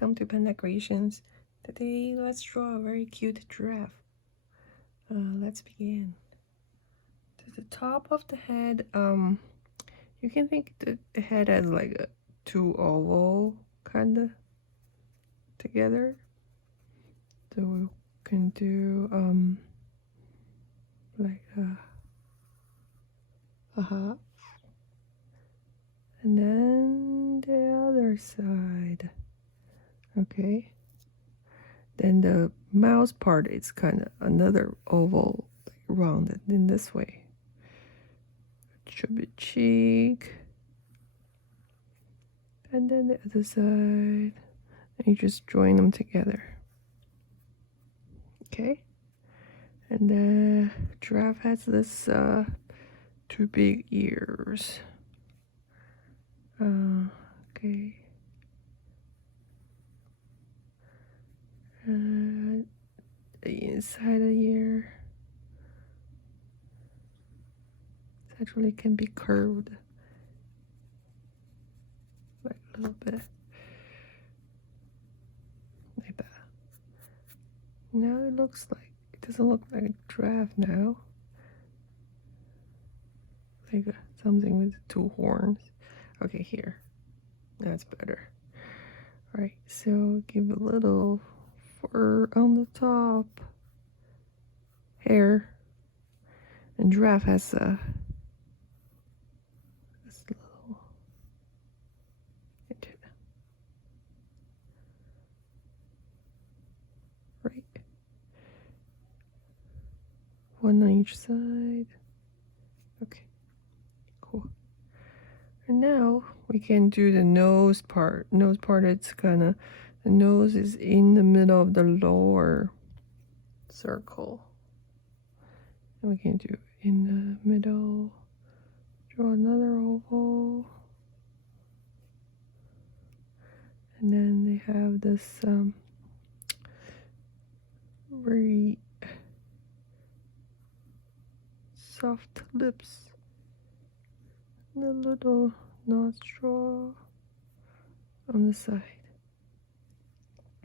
welcome to Panda Creations. Today, let's draw a very cute giraffe. Let's begin. To the top of the head, you can think the head as like a two oval kinda together. So we can do like a half, and then the other side. Okay. Then the mouth part is kind of another oval, like rounded in this way. Chubby cheek. And then the other side. And you just join them together. Okay. And the giraffe has this two big ears. Okay. The inside of the ear. It actually can be curved. Like a little bit. Like that. Now it looks like, it doesn't look like a giraffe now. Like something with two horns. Okay, here. That's better. Alright, so give a little fur on the top. Hair. And giraffe has this little antenna. Right. One on each side. Okay, cool. And now we can do the nose part. Nose part, it's kinda, the nose is in the middle of the lower circle. And we can do in the middle, draw another oval. And then they have this very soft lips. And a little nostril on the side.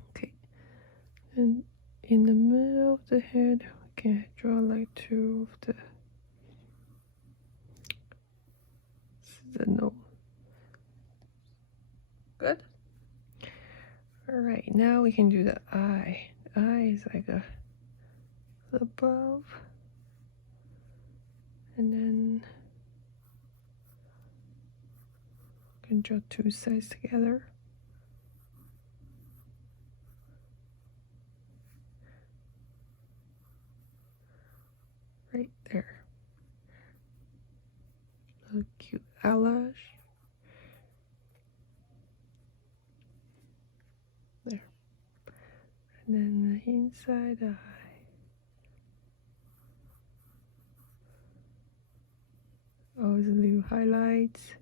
Okay. And in the middle of the head, we can draw like two of the nose. Good. All right, now we can do the eye. The eye is like a above, and then we can draw two sides together. Right there. A cute eyelash. There. And then the inside eye. Always leave highlights.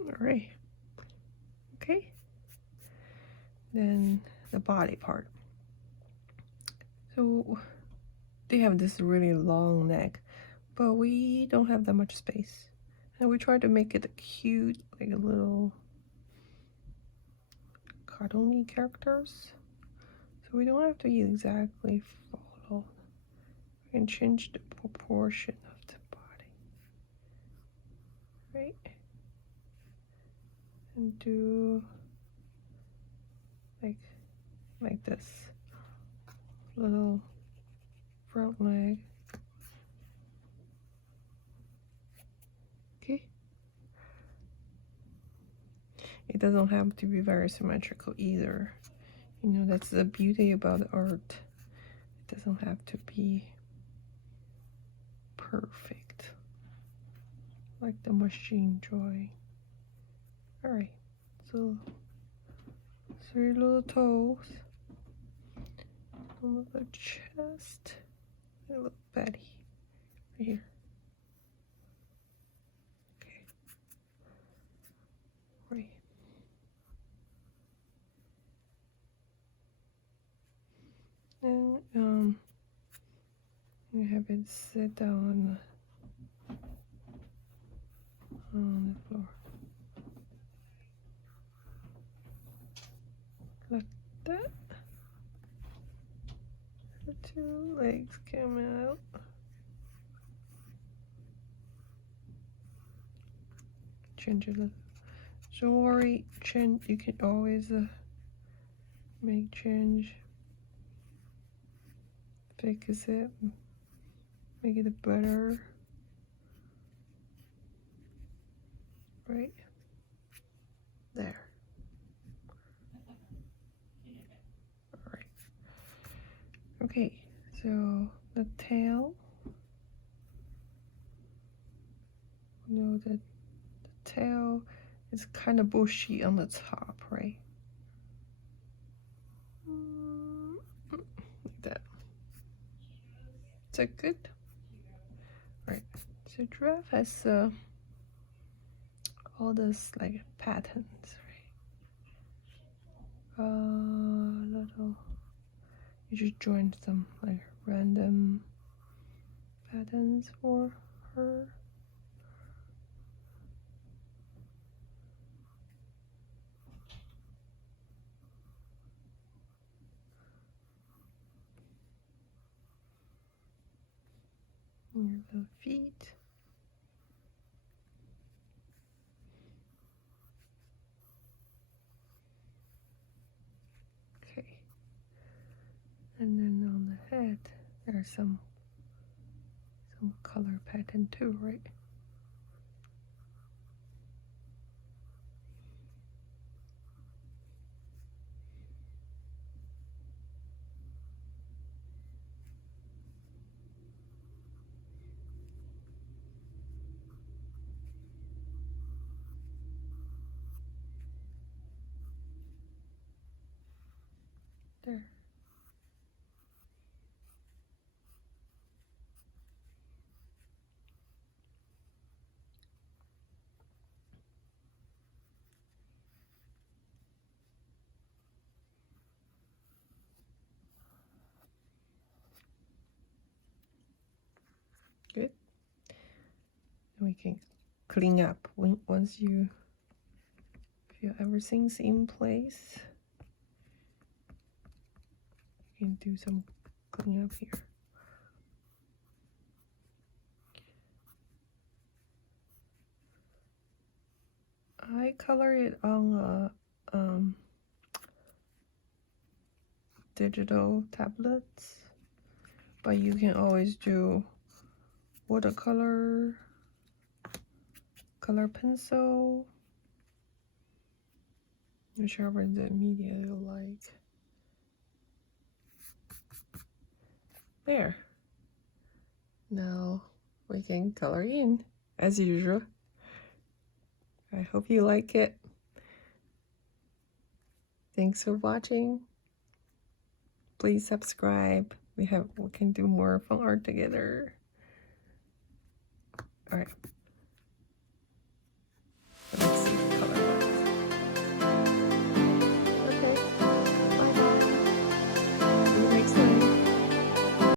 All right. Okay. Then the body part. So they have this really long neck, but we don't have that much space. And we try to make it cute, like a little cartoony characters. So we don't have to exactly follow. We can change the proportion of the body. Right? And do like this. Little front leg. Okay. It doesn't have to be very symmetrical either. You know, that's the beauty about art. It doesn't have to be perfect like the machine drawing. All right, so 3 little toes on the chest, a little belly right here. Okay, You have it sit down on the floor. Like that. The two legs come out. Change it. Don't worry, change. You can always make change. Fix it. Make it better. Right there. All right. Okay, so the tail. You know that the tail is kind of bushy on the top, right? Like that. Is that good? All right. So giraffe has all this like patterns, right? Little. You just join some like random patterns for her. The feet. Okay. And then on the head, there's some color pattern too, right? There. Good. And we can clean up once you feel everything's in place. You can do some clean up here. I color it on a digital tablets, but you can always do watercolor, color pencil, whichever the media you like. There. Now we can color in as usual. I hope you like it. Thanks for watching. Please subscribe. We can do more fun art together. All right.